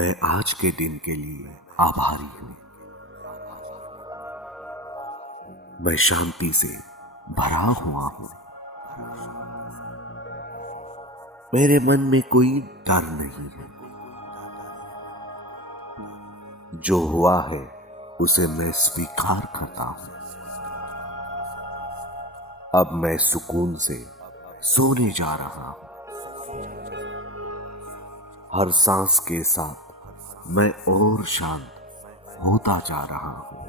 मैं आज के दिन के लिए आभारी हूँ। मैं शांति से भरा हुआ हूँ। मेरे मन में कोई डर नहीं है। जो हुआ है उसे मैं स्वीकार करता हूँ। अब मैं सुकून से सोने जा रहा हूँ। हर सांस के साथ मैं और शांत होता जा रहा हूँ।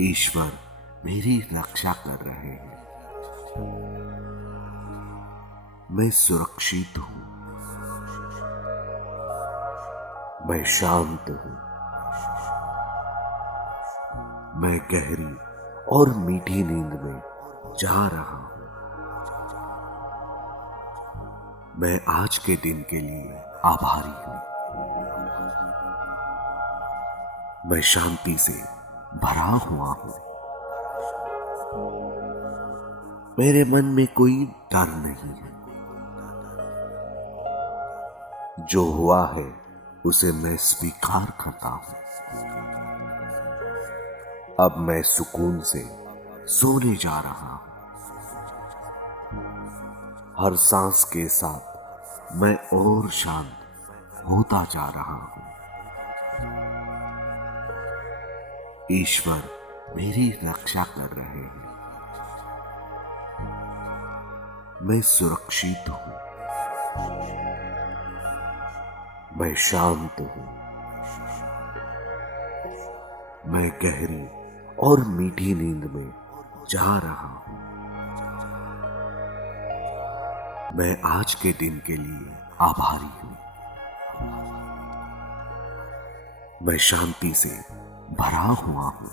ईश्वर मेरी रक्षा कर रहे हैं। मैं सुरक्षित हूँ। मैं शांत हूँ। मैं गहरी और मीठी नींद में जा रहा हूँ। मैं आज के दिन के लिए आभारी हूँ। मैं शांति से भरा हुआ हूँ। मेरे मन में कोई डर नहीं है। जो हुआ है उसे मैं स्वीकार करता हूँ। अब मैं सुकून से सोने जा रहा हूँ। हर सांस के साथ मैं और शांत होता जा रहा हूँ। ईश्वर मेरी रक्षा कर रहे हैं। मैं सुरक्षित हूँ। मैं शांत हूँ। मैं गहरी और मीठी नींद में जा रहा हूँ। मैं आज के दिन के लिए आभारी हूँ। मैं शांति से भरा हुआ हूँ।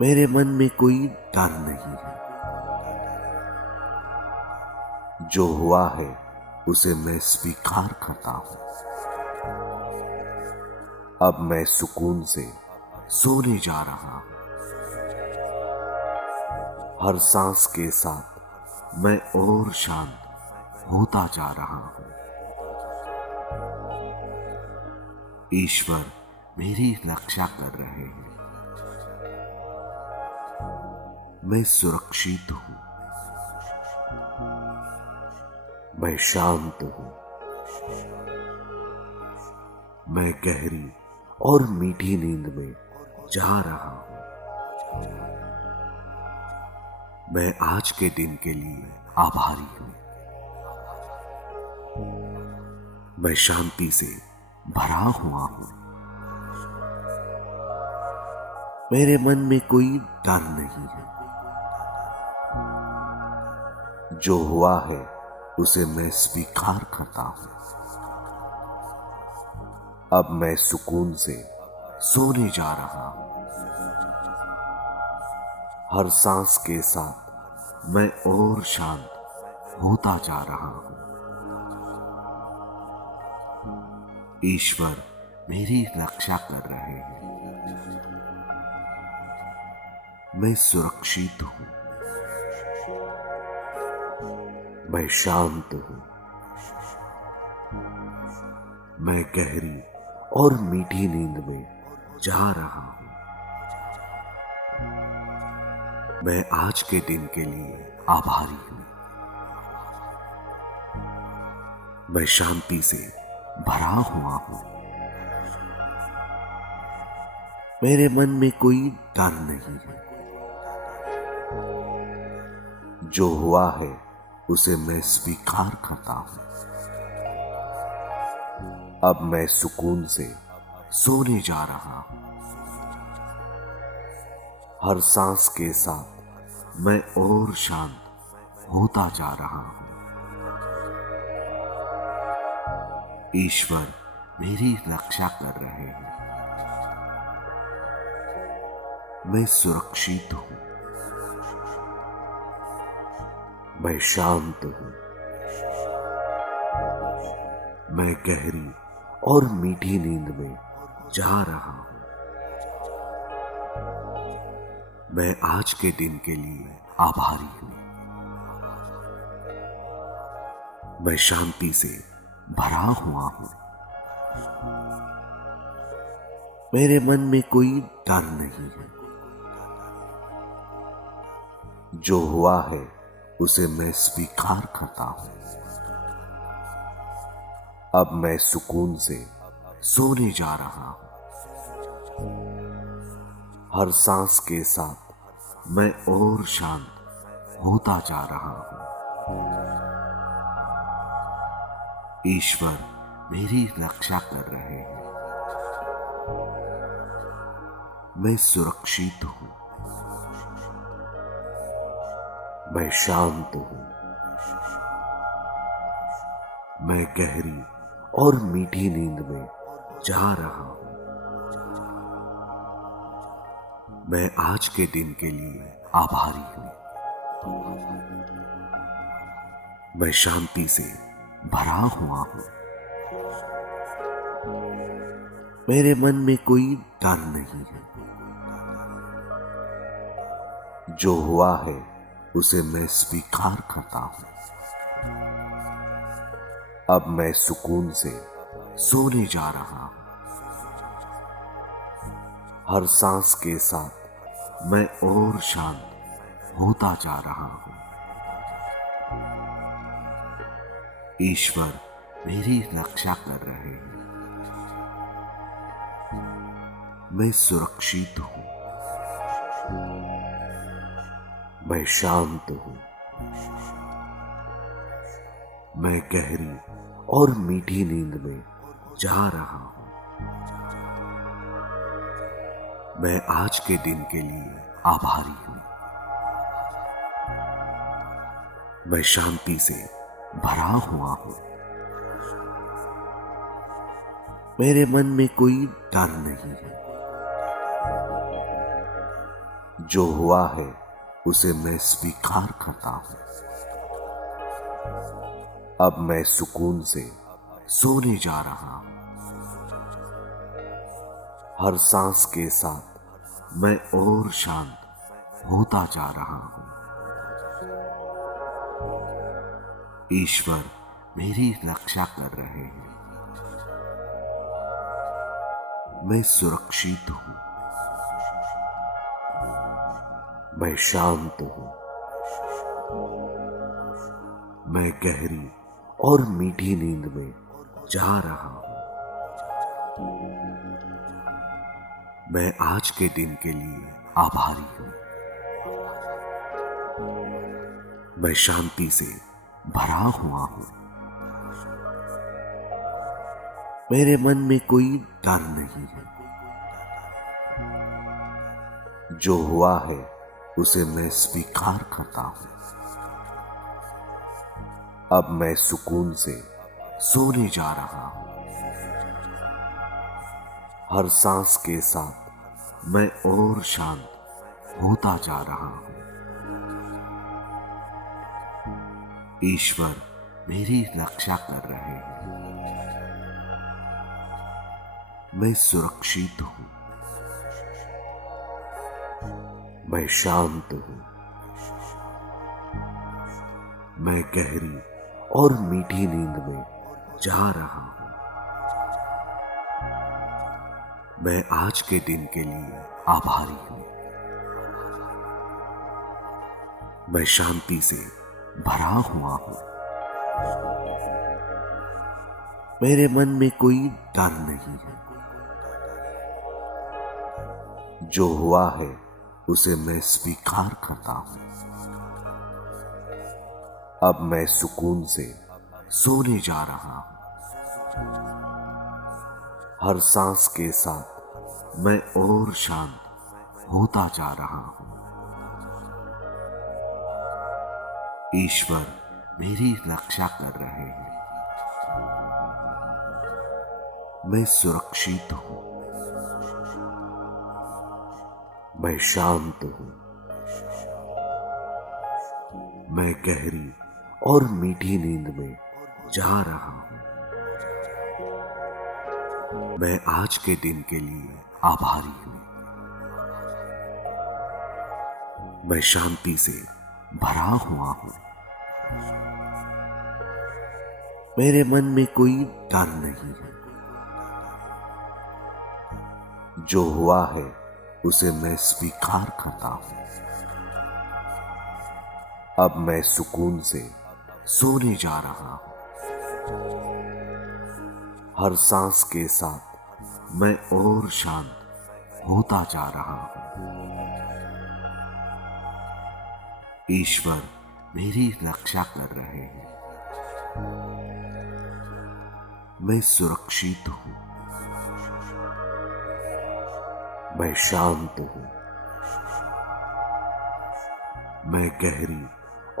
मेरे मन में कोई डर नहीं है। जो हुआ है उसे मैं स्वीकार करता हूँ। अब मैं सुकून से सोने जा रहा हूँ। हर सांस के साथ मैं और शांत होता जा रहा हूँ। ईश्वर मेरी रक्षा कर रहे हैं। मैं सुरक्षित हूँ। मैं शांत हूँ। मैं गहरी और मीठी नींद में जा रहा हूँ। मैं आज के दिन के लिए आभारी हूँ। मैं शांति से भरा हुआ हूँ। मेरे मन में कोई डर नहीं है। जो हुआ है उसे मैं स्वीकार करता हूँ। अब मैं सुकून से सोने जा रहा हूँ। हर सांस के साथ मैं और शांत होता जा रहा हूँ। ईश्वर मेरी रक्षा कर रहे हैं। मैं सुरक्षित हूँ। मैं शांत हूँ। मैं गहरी और मीठी नींद में जा रहा हूँ। मैं आज के दिन के लिए आभारी हूँ। मैं शांति से भरा हुआ हूँ। मेरे मन में कोई डर नहीं है। जो हुआ है उसे मैं स्वीकार करता हूँ। अब मैं सुकून से सोने जा रहा हूँ। हर सांस के साथ मैं और शांत होता जा रहा हूँ। ईश्वर मेरी रक्षा कर रहे हैं। मैं सुरक्षित हूँ। मैं शांत हूँ। मैं गहरी और मीठी नींद में जा रहा हूँ। मैं आज के दिन के लिए आभारी हूँ। मैं शांति से भरा हुआ हूं। मेरे मन में कोई डर नहीं है। जो हुआ है उसे मैं स्वीकार करता हूं। अब मैं सुकून से सोने जा रहा हूं। हर सांस के साथ मैं और शांत होता जा रहा हूं। ईश्वर मेरी रक्षा कर रहे हैं। मैं सुरक्षित हूं। मैं शांत हूं। मैं गहरी और मीठी नींद में जा रहा हूं। मैं आज के दिन के लिए आभारी हूं। मैं शांति से भरा हुआ हूं। मेरे मन में कोई डर नहीं है। जो हुआ है उसे मैं स्वीकार करता हूं। अब मैं सुकून से सोने जा रहा हूं। हर सांस के साथ मैं और शांत होता जा रहा हूं। ईश्वर मेरी रक्षा कर रहे हैं। मैं सुरक्षित हूं। मैं शांत हूं। मैं गहरी और मीठी नींद में जा रहा हूं। मैं आज के दिन के लिए आभारी हूं। मैं शांति से भरा हुआ हूं। मेरे मन में कोई डर नहीं है। जो हुआ है उसे मैं स्वीकार करता हूं। अब मैं सुकून से सोने जा रहा हूं। हर सांस के साथ मैं और शांत होता जा रहा हूं। ईश्वर मेरी रक्षा कर रहे हैं। मैं सुरक्षित हूं। मैं शांत हूं। मैं गहरी और मीठी नींद में जा रहा हूं। मैं आज के दिन के लिए आभारी हूं। मैं शांति से भरा हुआ हूं। मेरे मन में कोई डर नहीं है। जो हुआ है उसे मैं स्वीकार करता हूं। अब मैं सुकून से सोने जा रहा हूं। हर सांस के साथ मैं और शांत होता जा रहा हूं। ईश्वर मेरी रक्षा कर रहे हैं। मैं सुरक्षित हूं। मैं शांत हूं। मैं गहरी और मीठी नींद में जा रहा हूं। मैं आज के दिन के लिए आभारी हूं। मैं शांति से भरा हुआ हूं। मेरे मन में कोई डर नहीं है। जो हुआ है उसे मैं स्वीकार करता हूं। अब मैं सुकून से सोने जा रहा हूं। हर सांस के साथ मैं और शांत होता जा रहा हूं। ईश्वर मेरी रक्षा कर रहे हैं। मैं सुरक्षित हूं। मैं शांत हूं। मैं गहरी और मीठी नींद में जा रहा हूं। मैं आज के दिन के लिए आभारी हूं। मैं शांति से भरा हुआ हूं। मेरे मन में कोई डर नहीं है। जो हुआ है उसे मैं स्वीकार करता हूं। अब मैं सुकून से सोने जा रहा हूं। हर सांस के साथ मैं और शांत होता जा रहा हूं। ईश्वर मेरी रक्षा कर रहे हैं। मैं सुरक्षित हूं। मैं शांत हूं। मैं गहरी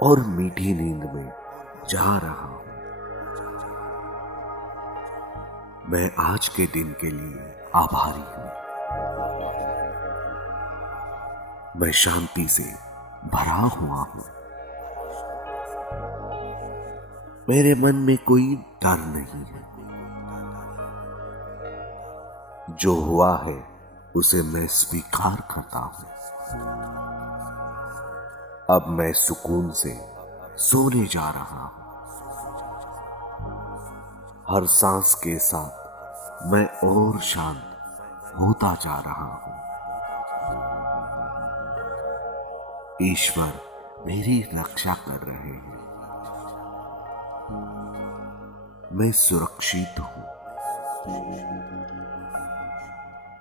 और मीठी नींद में जा रहा हूं। मैं आज के दिन के लिए आभारी हूं। मैं शांति से भरा हुआ हूं। मेरे मन में कोई डर नहीं है। जो हुआ है उसे मैं स्वीकार करता हूं। अब मैं सुकून से सोने जा रहा हूं। हर सांस के साथ मैं और शांत होता जा रहा हूं। ईश्वर मेरी रक्षा कर रहे हैं। मैं सुरक्षित हूं।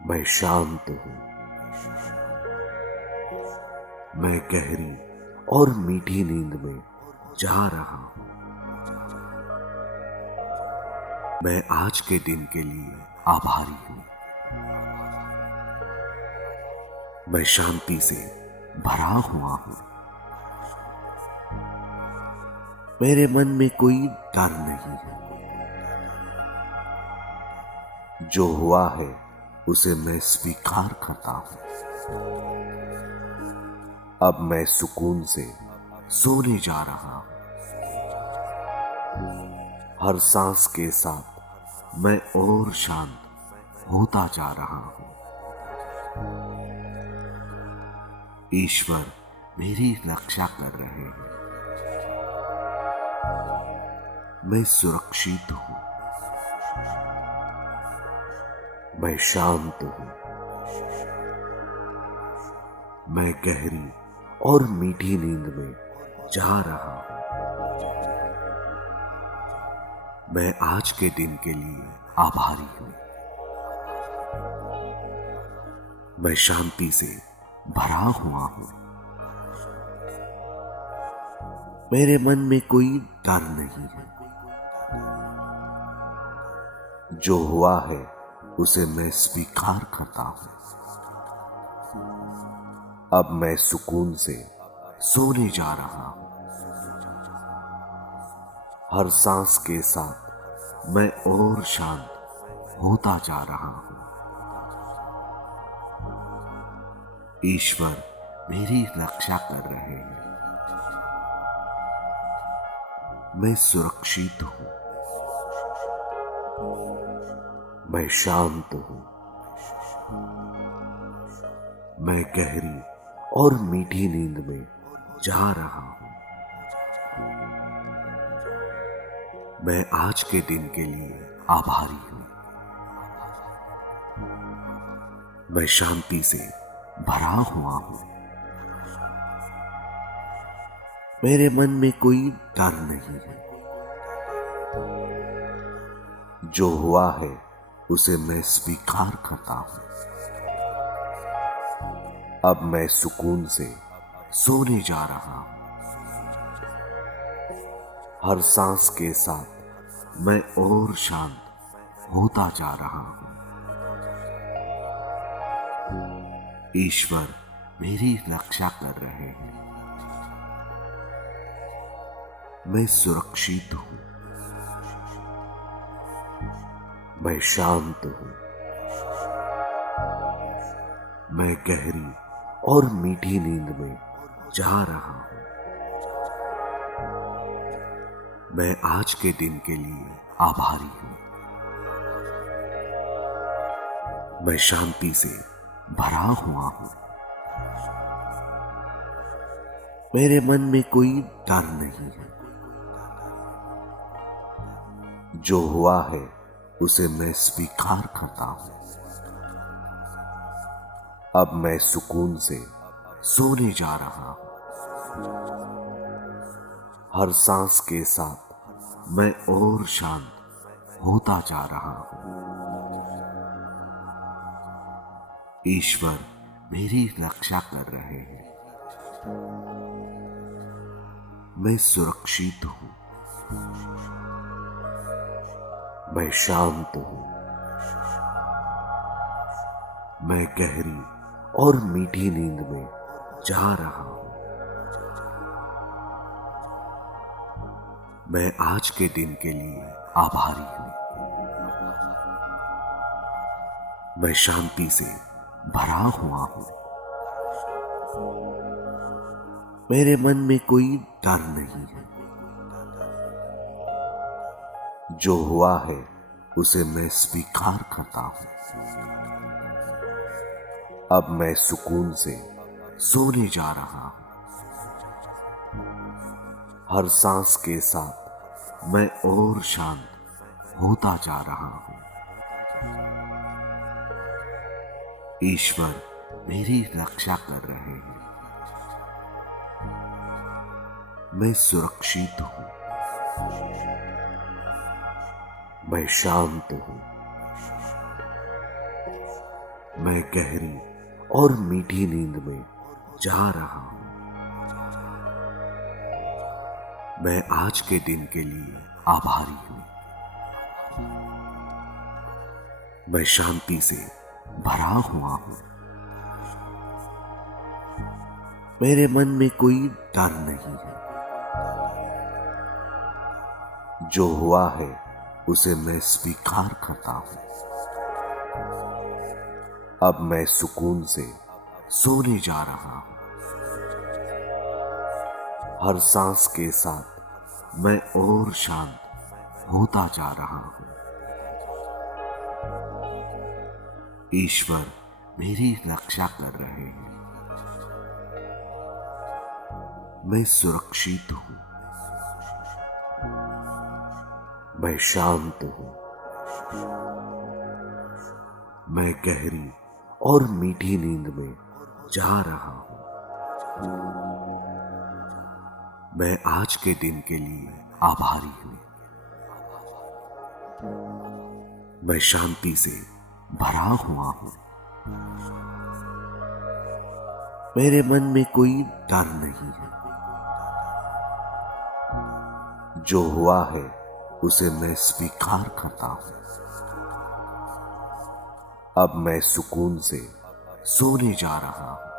मैं शांत हूं। मैं गहरी और मीठी नींद में जा रहा हूं। मैं आज के दिन के लिए आभारी हूं। मैं शांति से भरा हुआ हूं। मेरे मन में कोई डर नहीं है। जो हुआ है उसे मैं स्वीकार करता हूं। अब मैं सुकून से सोने जा रहा हूं। हर सांस के साथ मैं और शांत होता जा रहा हूं। ईश्वर मेरी रक्षा कर रहे हैं। मैं सुरक्षित हूं। मैं शांत हूं। मैं गहरी और मीठी नींद में जा रहा हूं। मैं आज के दिन के लिए आभारी हूं। मैं शांति से भरा हुआ हूं। मेरे मन में कोई डर नहीं है। जो हुआ है उसे मैं स्वीकार करता हूं। अब मैं सुकून से सोने जा रहा हूं। हर सांस के साथ मैं और शांत होता जा रहा हूं। ईश्वर मेरी रक्षा कर रहे हैं। मैं सुरक्षित हूं। मैं शांत हूं। मैं गहरी और मीठी नींद में जा रहा हूं। मैं आज के दिन के लिए आभारी हूं। मैं शांति से भरा हुआ हूं। मेरे मन में कोई डर नहीं है। जो हुआ है उसे मैं स्वीकार करता हूं। अब मैं सुकून से सोने जा रहा हूं। हर सांस के साथ मैं और शांत होता जा रहा हूं। ईश्वर मेरी रक्षा कर रहे हैं। मैं सुरक्षित हूं। मैं शांत हूं। मैं गहरी और मीठी नींद में जा रहा हूं। मैं आज के दिन के लिए आभारी हूं। मैं शांति से भरा हुआ हूं। मेरे मन में कोई डर नहीं है। जो हुआ है उसे मैं स्वीकार करता हूं। अब मैं सुकून से सोने जा रहा हूं। हर सांस के साथ मैं और शांत होता जा रहा हूं। ईश्वर मेरी रक्षा कर रहे हैं। मैं सुरक्षित हूं। मैं शांत हूं। मैं गहरी और मीठी नींद में जा रहा हूं। मैं आज के दिन के लिए आभारी हूं। मैं शांति से भरा हुआ हूं। मेरे मन में कोई डर नहीं है। जो हुआ है उसे मैं स्वीकार करता हूं। अब मैं सुकून से सोने जा रहा हूं। हर सांस के साथ मैं और शांत होता जा रहा हूं। ईश्वर मेरी रक्षा कर रहे हैं। मैं सुरक्षित हूं। मैं शांत हूं। मैं गहरी और मीठी नींद में जा रहा हूं। मैं आज के दिन के लिए आभारी हूं। मैं शांति से भरा हुआ हूं। मेरे मन में कोई डर नहीं है। जो हुआ है उसे मैं स्वीकार करता हूं। अब मैं सुकून से सोने जा रहा हूं। हर सांस के साथ मैं और शांत होता जा रहा हूं। ईश्वर मेरी रक्षा कर रहे हैं। मैं सुरक्षित हूं। मैं शांत हूं। मैं गहरी और मीठी नींद में जा रहा हूं। मैं आज के दिन के लिए आभारी हूं। मैं शांति से भरा हुआ हूं। मेरे मन में कोई डर नहीं है। जो हुआ है उसे मैं स्वीकार करता हूं। अब मैं सुकून से सोने जा रहा हूं।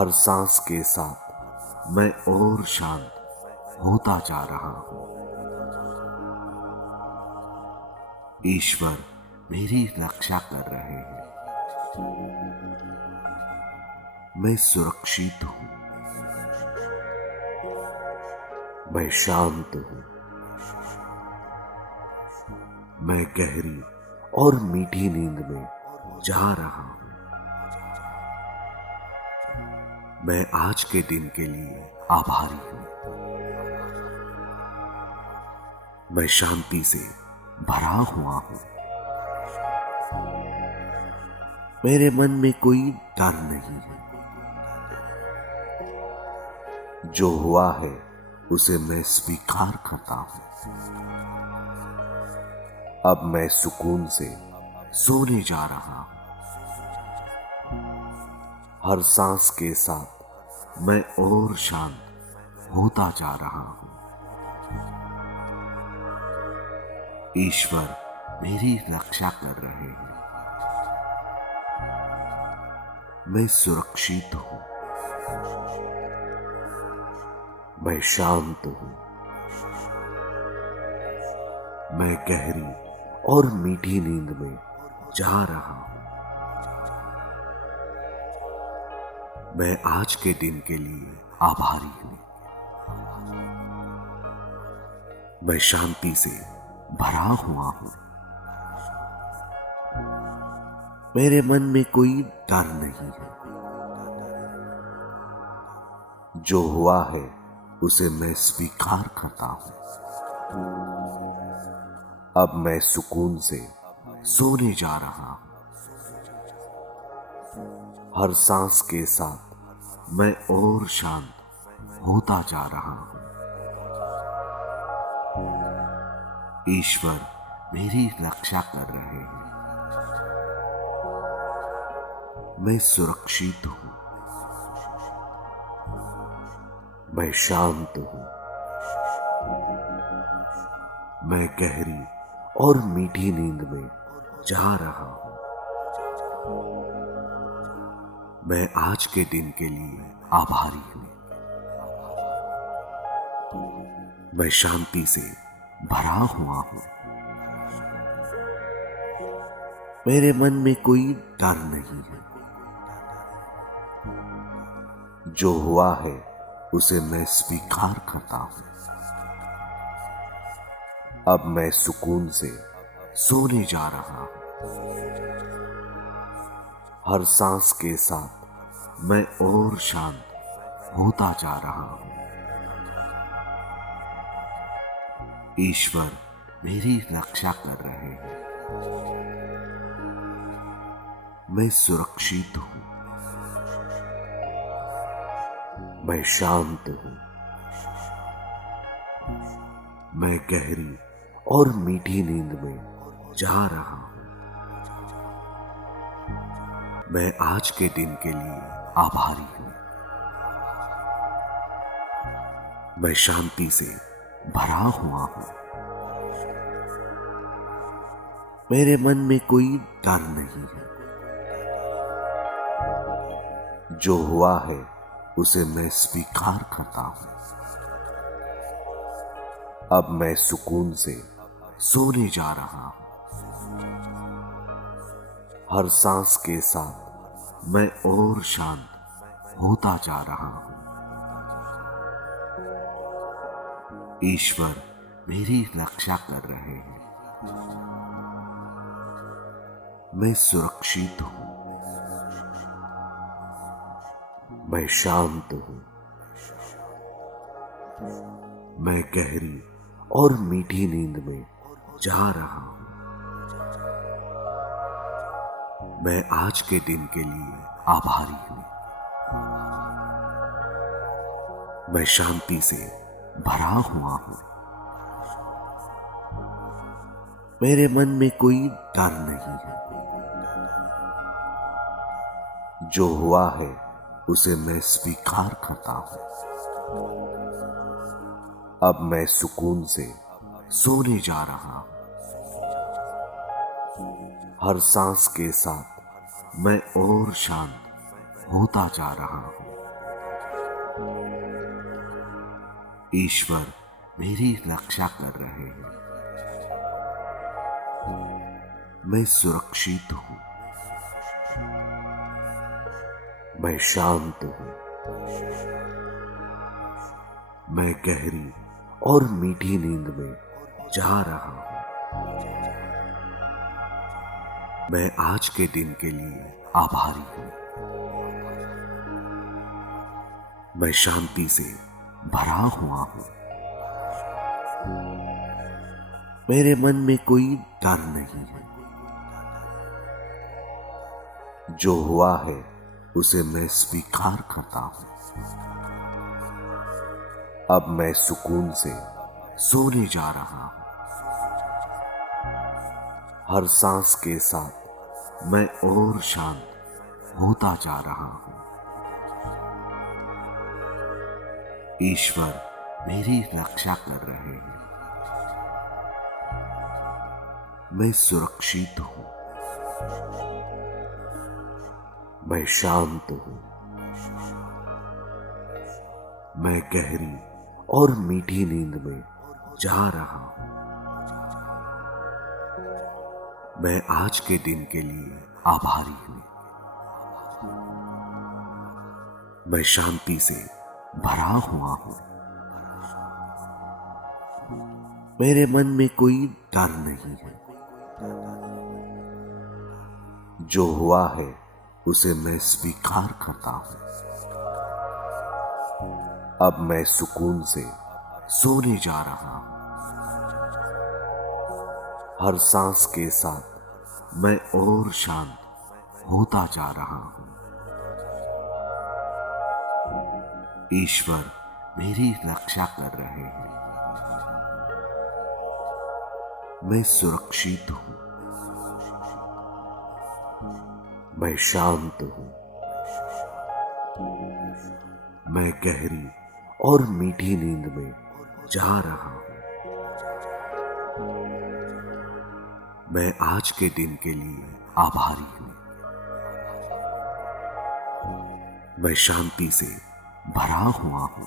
हर सांस के साथ मैं और शांत होता जा रहा हूं। ईश्वर मेरी रक्षा कर रहे हैं। मैं सुरक्षित हूं। मैं शांत हूं। मैं गहरी और मीठी नींद में जा रहा हूं। मैं आज के दिन के लिए आभारी हूं। मैं शांति से भरा हुआ हूं। मेरे मन में कोई डर नहीं है। जो हुआ है उसे मैं स्वीकार करता हूं। अब मैं सुकून से सोने जा रहा हूं। हर सांस के साथ मैं और शांत होता जा रहा हूं। ईश्वर मेरी रक्षा कर रहे हैं। मैं सुरक्षित हूं। मैं शांत हूं। मैं गहरी और मीठी नींद में जा रहा हूं। मैं आज के दिन के लिए आभारी हूं। मैं शांति से भरा हुआ हूं। मेरे मन में कोई डर नहीं है। जो हुआ है उसे मैं स्वीकार करता हूं। अब मैं सुकून से सोने जा रहा हूं। हर सांस के साथ मैं और शांत होता जा रहा हूं। ईश्वर मेरी रक्षा कर रहे हैं। मैं सुरक्षित हूं। मैं शांत हूं। मैं गहरी और मीठी नींद में जा रहा हूं। मैं आज के दिन के लिए आभारी हूं। मैं शांति से भरा हुआ हूं। मेरे मन में कोई डर नहीं है। जो हुआ है उसे मैं स्वीकार करता हूं। अब मैं सुकून से सोने जा रहा हूं। हर सांस के साथ मैं और शांत होता जा रहा हूं। ईश्वर मेरी रक्षा कर रहे हैं। मैं सुरक्षित हूं। मैं शांत हूं। मैं गहरी और मीठी नींद में जा रहा हूं। मैं आज के दिन के लिए आभारी हूं। मैं शांति से भरा हुआ हूं। मेरे मन में कोई डर नहीं है। जो हुआ है उसे मैं स्वीकार करता हूं। अब मैं सुकून से सोने जा रहा हूं। हर सांस के साथ मैं और शांत होता जा रहा हूं। ईश्वर मेरी रक्षा कर रहे हैं। मैं सुरक्षित हूं। मैं शांत हूं। मैं गहरी और मीठी नींद में जा रहा हूं। मैं आज के दिन के लिए आभारी हूं। मैं शांति से भरा हुआ हूं। मेरे मन में कोई डर नहीं है। जो हुआ है उसे मैं स्वीकार करता हूं। अब मैं सुकून से सोने जा रहा हूं। हर सांस के साथ मैं और शांत होता जा रहा हूं। ईश्वर मेरी रक्षा कर रहे हैं। मैं सुरक्षित हूं। मैं शांत हूं। मैं गहरी और मीठी नींद में जा रहा हूं। मैं आज के दिन के लिए आभारी हूं। मैं शांति से भरा हुआ हूं। मेरे मन में कोई डर नहीं है। जो हुआ है उसे मैं स्वीकार करता हूं। अब मैं सुकून से सोने जा रहा हूं। हर सांस के साथ मैं और शांत होता जा रहा हूं। ईश्वर मेरी रक्षा कर रहे हैं। मैं सुरक्षित हूं। मैं शांत हूं। मैं गहरी और मीठी नींद में जा रहा हूं। मैं आज के दिन के लिए आभारी हूं। मैं शांति से भरा हुआ हूं। मेरे मन में कोई डर नहीं है। जो हुआ है उसे मैं स्वीकार करता हूं। अब मैं सुकून से सोने जा रहा हूं। हर सांस के साथ मैं और शांत होता जा रहा हूं। ईश्वर मेरी रक्षा कर रहे हैं। मैं सुरक्षित हूं। मैं शांत हूं। मैं गहरी और मीठी नींद में जा रहा हूं। मैं आज के दिन के लिए आभारी हूं। मैं शांति से भरा हुआ हूं।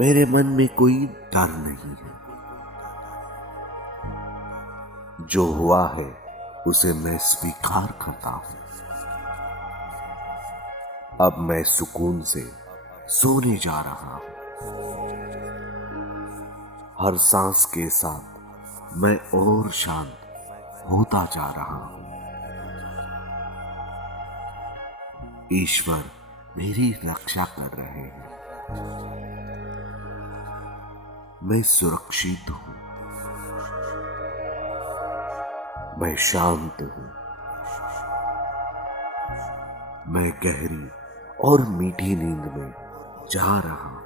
मेरे मन में कोई डर नहीं है। जो हुआ है उसे मैं स्वीकार करता हूं। अब मैं सुकून से सोने जा रहा हूं। हर सांस के साथ मैं और शांत होता जा रहा हूं। ईश्वर मेरी रक्षा कर रहे हैं। मैं सुरक्षित हूं। मैं शांत हूं। मैं गहरी और मीठी नींद में जा रहा हूं।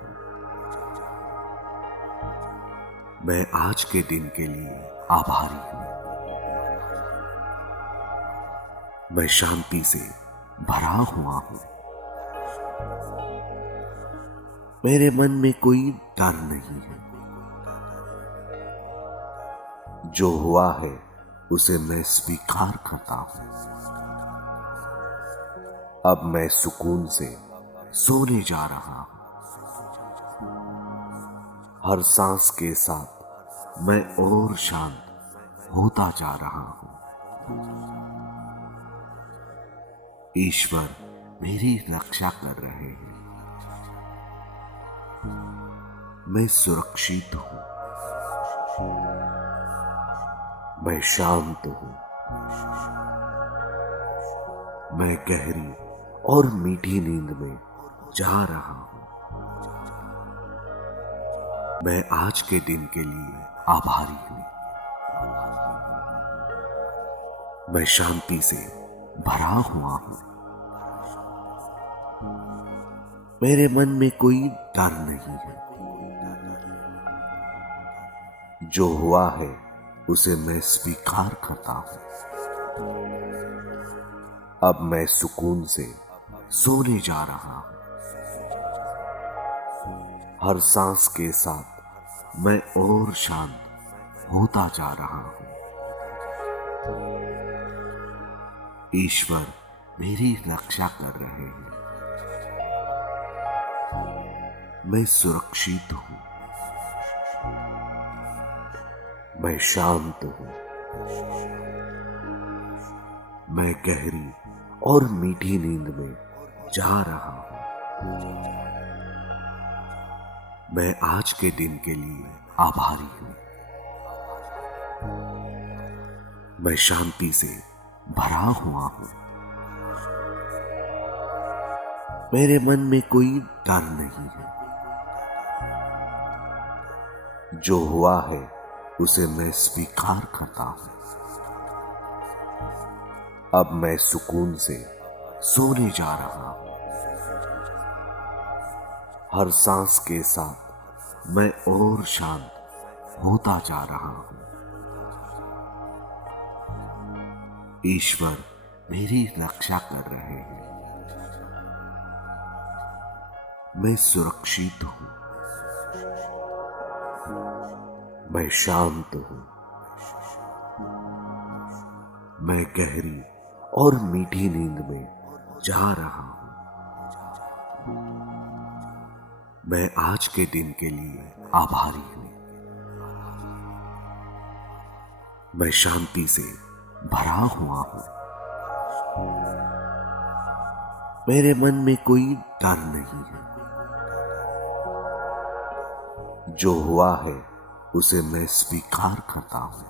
मैं आज के दिन के लिए आभारी हूं। मैं शांति से भरा हुआ हूं। मेरे मन में कोई डर नहीं है। जो हुआ है उसे मैं स्वीकार करता हूं। अब मैं सुकून से सोने जा रहा हूं। हर सांस के साथ मैं और शांत होता जा रहा हूं। ईश्वर मेरी रक्षा कर रहे हैं। मैं सुरक्षित हूं। मैं शांत हूं। मैं गहरी और मीठी नींद में जा रहा हूं। मैं आज के दिन के लिए आभारी हूं। मैं शांति से भरा हुआ हूं। मेरे मन में कोई डर नहीं है। जो हुआ है उसे मैं स्वीकार करता हूं। अब मैं सुकून से सोने जा रहा हूं। हर सांस के साथ मैं और शांत होता जा रहा हूं। ईश्वर मेरी रक्षा कर रहे हैं। मैं सुरक्षित हूं। मैं शांत हूं। मैं गहरी और मीठी नींद में जा रहा हूं। मैं आज के दिन के लिए आभारी हूं। मैं शांति से भरा हुआ हूं। मेरे मन में कोई डर नहीं है। जो हुआ है उसे मैं स्वीकार करता हूं। अब मैं सुकून से सोने जा रहा हूं। हर सांस के साथ मैं और शांत होता जा रहा हूं। ईश्वर मेरी रक्षा कर रहे हैं। मैं सुरक्षित हूं। मैं शांत हूं। मैं गहरी और मीठी नींद में जा रहा हूं। मैं आज के दिन के लिए आभारी हूं। मैं शांति से भरा हुआ हूं। मेरे मन में कोई डर नहीं है। जो हुआ है उसे मैं स्वीकार करता हूं।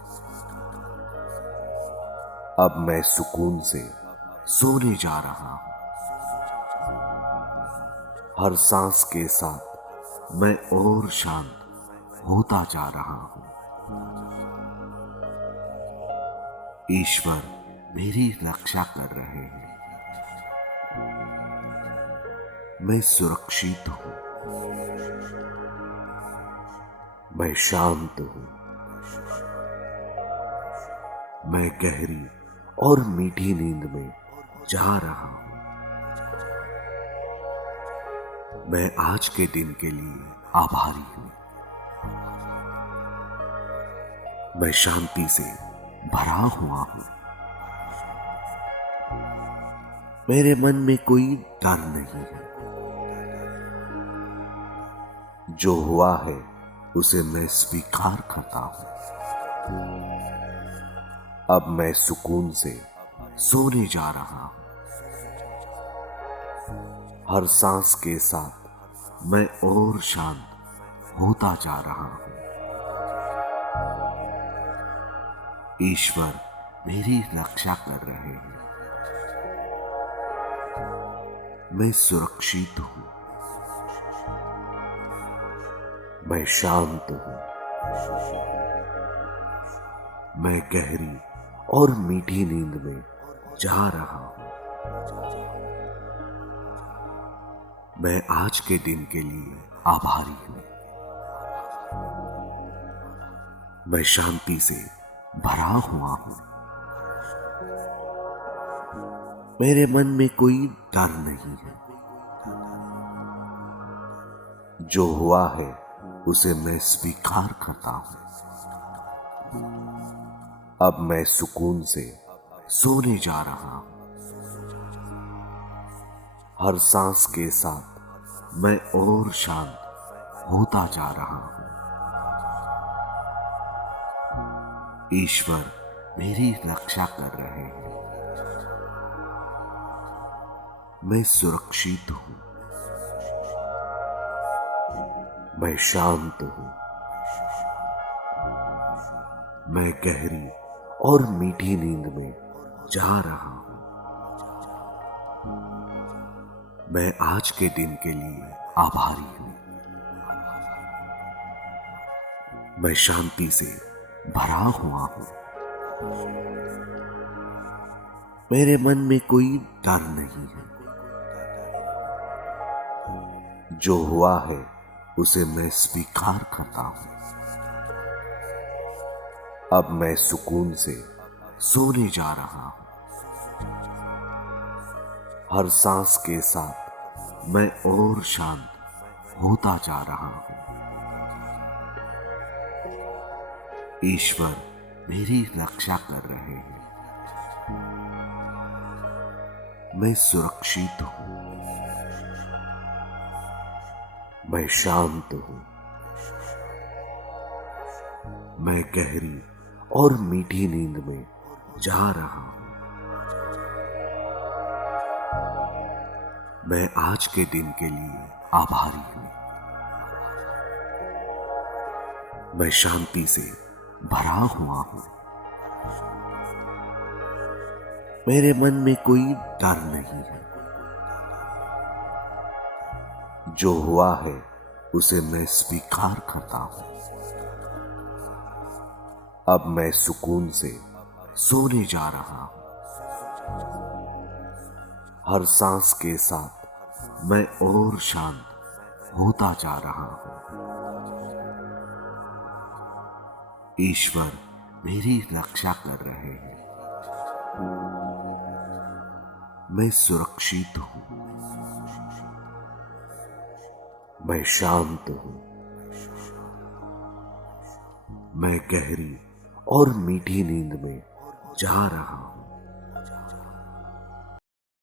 अब मैं सुकून से सोने जा रहा हूं। हर सांस के साथ मैं और शांत होता जा रहा हूं। ईश्वर मेरी रक्षा कर रहे हैं। मैं सुरक्षित हूं। मैं शांत हूं। मैं गहरी और मीठी नींद में जा रहा हूं। मैं आज के दिन के लिए आभारी हूं। मैं शांति से भरा हुआ हूं। मेरे मन में कोई डर नहीं है। जो हुआ है उसे मैं स्वीकार करता हूं। अब मैं सुकून से सोने जा रहा हूं। हर सांस के साथ मैं और शांत होता जा रहा हूं। ईश्वर मेरी रक्षा कर रहे हैं। मैं सुरक्षित हूं। मैं शांत हूं। मैं गहरी और मीठी नींद में जा रहा हूं। मैं आज के दिन के लिए आभारी हूं। मैं शांति से भरा हुआ हूं। मेरे मन में कोई डर नहीं है। जो हुआ है उसे मैं स्वीकार करता हूं। अब मैं सुकून से सोने जा रहा हूं। हर सांस के साथ मैं और शांत होता जा रहा हूं। ईश्वर मेरी रक्षा कर रहे हैं। मैं सुरक्षित हूं। मैं शांत हूं। मैं गहरी और मीठी नींद में जा रहा हूं। मैं आज के दिन के लिए आभारी हूं। मैं शांति से भरा हुआ हूं। मेरे मन में कोई डर नहीं है। जो हुआ है उसे मैं स्वीकार करता हूं। अब मैं सुकून से सोने जा रहा हूं। हर सांस के साथ मैं और शांत होता जा रहा हूं। ईश्वर मेरी रक्षा कर रहे हैं। मैं सुरक्षित हूं। मैं शांत हूं। मैं गहरी और मीठी नींद में जा रहा हूं। मैं आज के दिन के लिए आभारी हूं। मैं शांति से भरा हुआ हूं। मेरे मन में कोई डर नहीं है। जो हुआ है उसे मैं स्वीकार करता हूं। अब मैं सुकून से सोने जा रहा हूं। हर सांस के साथ मैं और शांत होता जा रहा हूं। ईश्वर मेरी रक्षा कर रहे हैं। मैं सुरक्षित हूं। मैं शांत हूं। मैं गहरी और मीठी नींद में जा रहा हूं।